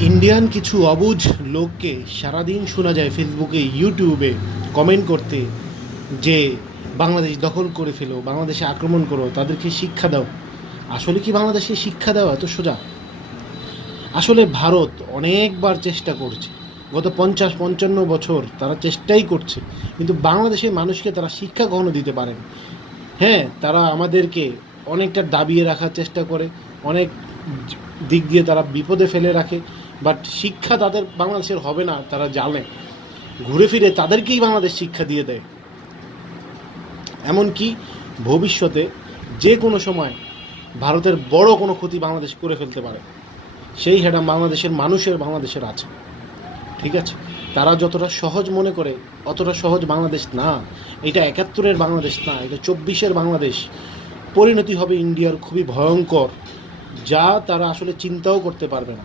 Indian কিছু অবুঝ লোককে সারাদিন শোনা যায় ফেসবুকে ইউটিউবে কমেন্ট করতে যে বাংলাদেশ দখল করে ফেলো, বাংলাদেশে আক্রমণ করো, তাদেরকে শিক্ষা দাও। আসলে কি বাংলাদেশে শিক্ষা দেওয়া এত সোজা? আসলে ভারত অনেকবার চেষ্টা করছে, গত 50-55 বছর তারা চেষ্টাই করছে, কিন্তু বাংলাদেশের মানুষকে তারা শিক্ষা কখনো দিতে পারেন। হ্যাঁ, তারা আমাদেরকে অনেকটা দাবিয়ে রাখার চেষ্টা করে, অনেক দিক দিয়ে তারা বিপদে ফেলে রাখে, বাট শিক্ষা তাদের বাংলাদেশের হবে না তারা জানে। ঘুরে ফিরে তাদেরকেই বাংলাদেশ শিক্ষা দিয়ে দেয়। এমনকি ভবিষ্যতে যে কোনো সময় ভারতের বড় কোনো ক্ষতি বাংলাদেশ করে ফেলতে পারে, সেই হেডা বাংলাদেশের আছে। ঠিক আছে, তারা যতটা সহজ মনে করে অতটা সহজ বাংলাদেশ না। এটা 71-এর বাংলাদেশ না, এটা 24-এর বাংলাদেশ। পরিণতি হবে ইন্ডিয়ার খুবই ভয়ঙ্কর, যা তারা আসলে চিন্তাও করতে পারবে না।